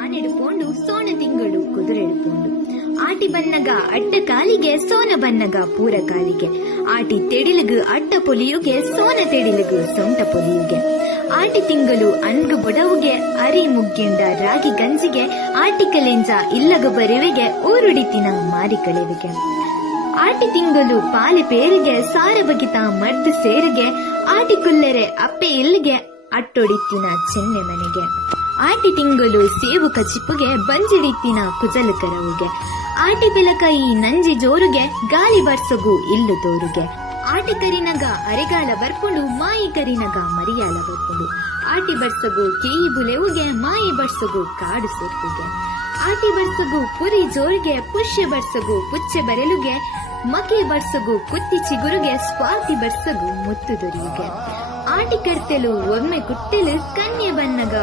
ಆನೆಡುಪೋಂಡು ಸೋನ ತಿಂಗಳು ಕುದುರೆಡುಪೋಂಡು ಆಟಿ ಬನ್ನಗ ಅಡ್ಡ ಕಾಲಿಗೆ ಸೋನ ಬನ್ನಗ ಪೂರ ಕಾಲಿಗೆ ಆಟಿ ತೆಡಿಲುಗು ಅಡ್ಡ ಪೊಲಿಯುಗೆ ಸೋನ ತೆಡಿಲುಗು ಸೊಂಟ ಪೊಲಿಯುಗೆ ಆಟಿ ತಿಂಗಳು ಅನ್ಗು ಬುಡವುಗೆ ಅರಿ ಮುಗ್ಗಿಂಡ ರಾಗಿ ಗಂಜಿಗೆ ಆಟಿಕಲೆಂಜ ಇಲ್ಲಗ ಬರುವೆಗೆ ಊರುಡಿತಿನ ಮಾರಿ ಕಳೆವಿಗೆ ಆಟಿ ತಿಂಗಳು ಪಾಲೆ ಪೇರಿಗೆ ಸಾರ ಬಗಿತ ಮರ್ದು ಸೇರಿಗೆ ಆಟಿ ಕುಲ್ಲೆರೆ ಅಪ್ಪೆ ಇಲ್ಲಿಗೆ ಅಟ್ಟೊಡಿತಿನ ಚೆನ್ನೆ ಮನೆಗೆ ಆಟಿ ತಿಂಗಳು ಸೇವು ಕಚಿಪ್ಪುಗೆ ಬಂಜಿಡಿತಿನ ಕುಜಲು ಕರವುಗೆ ಆಟಿ ಬಿಲಕ ಈ ನಂಜಿ ಜೋರುಗೆ ಗಾಳಿ ಬರ್ಸಗು ಇಲ್ಲು ತೋರುಗೆ ಆಟಿ ಕರಿನಗ ಅರೆಗಾಲ ಬರ್ಪುಂಡು ಮಾಯಿ ಕರಿನಗ ಮರಿಯಾಲ ಬರ್ಪುಂಡು ಆಟಿ ಬರ್ಸಗು ಕೇಯಿ ಬುಲೆವುಗೆ ಮಾಯಿ ಬರ್ಸಗು ಕಾಡು ಸೊಪ್ಪುಗೆ ಆಟಿ ಬರ್ಸಗು ಪುರಿ ಜೋರಿಗೆ ಪುಷ್ಯ ಬರ್ಸಗು ಪುಚ್ಚೆ ಬರೆಲುಗೆ ಮಕೆ ಬರ್ಸಗು ಕುತ್ತಿ ಚಿಗುರುಗೆ ಸ್ವಾತಿ ಬರ್ಸಗು ಮುತ್ತು ದೊರೆಯುಗೆ ಆಟಿ ಕರ್ತೆಲು ಒಮ್ಮೆ ಕುಟ್ಟೆಲು ಕನ್ಯೆ ಬನ್ನಗ